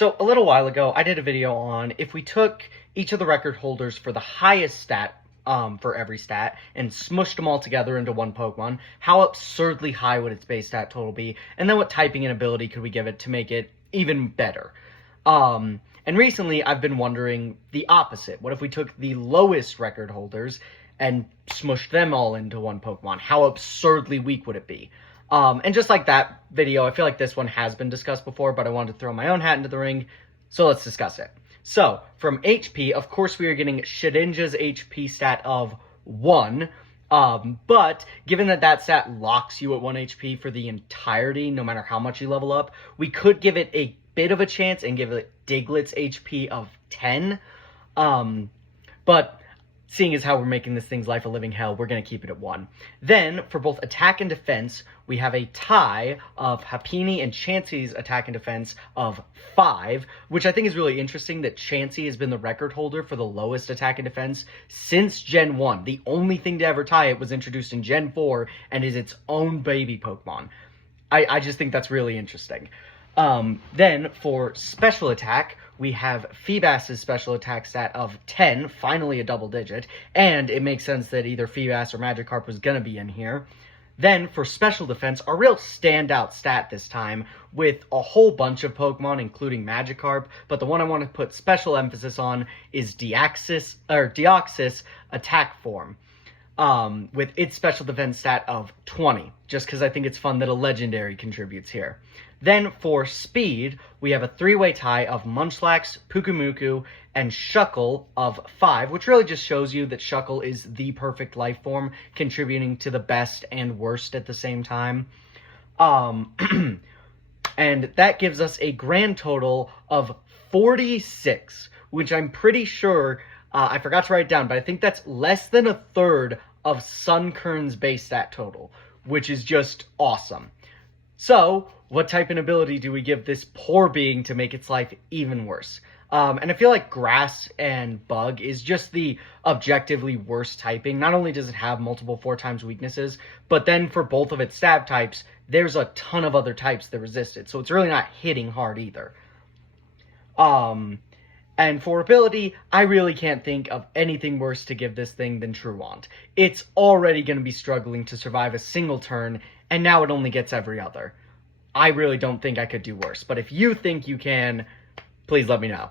So a little while ago, I did a video on if we took each of the record holders for the highest stat for every stat and smushed them all together into one Pokemon, how absurdly high would its base stat total be, and then what typing and ability could we give it to make it even better. And recently, I've been wondering the opposite. What if we took the lowest record holders and smushed them all into one Pokemon? How absurdly weak would it be? And just like that video, I feel like this one has been discussed before, but I wanted to throw my own hat into the ring, so let's discuss it. So, from HP, of course we are getting Shedinja's HP stat of 1, but given that that stat locks you at 1 HP for the entirety, no matter how much you level up, we could give it a bit of a chance and give it Diglett's HP of 10, but seeing as how we're making this thing's life a living hell, we're going to keep it at 1. Then, for both attack and defense, we have a tie of Happiny and Chansey's attack and defense of 5, which I think is really interesting that Chansey has been the record holder for the lowest attack and defense since Gen 1. The only thing to ever tie it was introduced in Gen 4 and is its own baby Pokemon. I just think that's really interesting. Then, for special attack, we have Feebas's special attack stat of 10, finally a double digit, and it makes sense that either Feebas or Magikarp was gonna be in here. Then, for special defense, our real standout stat this time, with a whole bunch of Pokemon, including Magikarp, but the one I want to put special emphasis on is Deoxys attack form, with its special defense stat of 20, just because I think it's fun that a legendary contributes here. Then, for speed, we have a three-way tie of Munchlax, Pukumuku, and Shuckle of 5, which really just shows you that Shuckle is the perfect life form, contributing to the best and worst at the same time. And that gives us a grand total of 46, which I'm pretty sure, I forgot to write it down, but I think that's less than a third of Sunkern's base stat total, which is just awesome. So, what type and ability do we give this poor being to make its life even worse? And I feel like Grass and Bug is just the objectively worst typing. Not only does it have multiple 4x weaknesses, but then for both of its stab types, there's a ton of other types that resist it. So it's really not hitting hard either. And for ability, I really can't think of anything worse to give this thing than Truant. It's already going to be struggling to survive a single turn, and now it only gets every other. I really don't think I could do worse, but if you think you can, please let me know.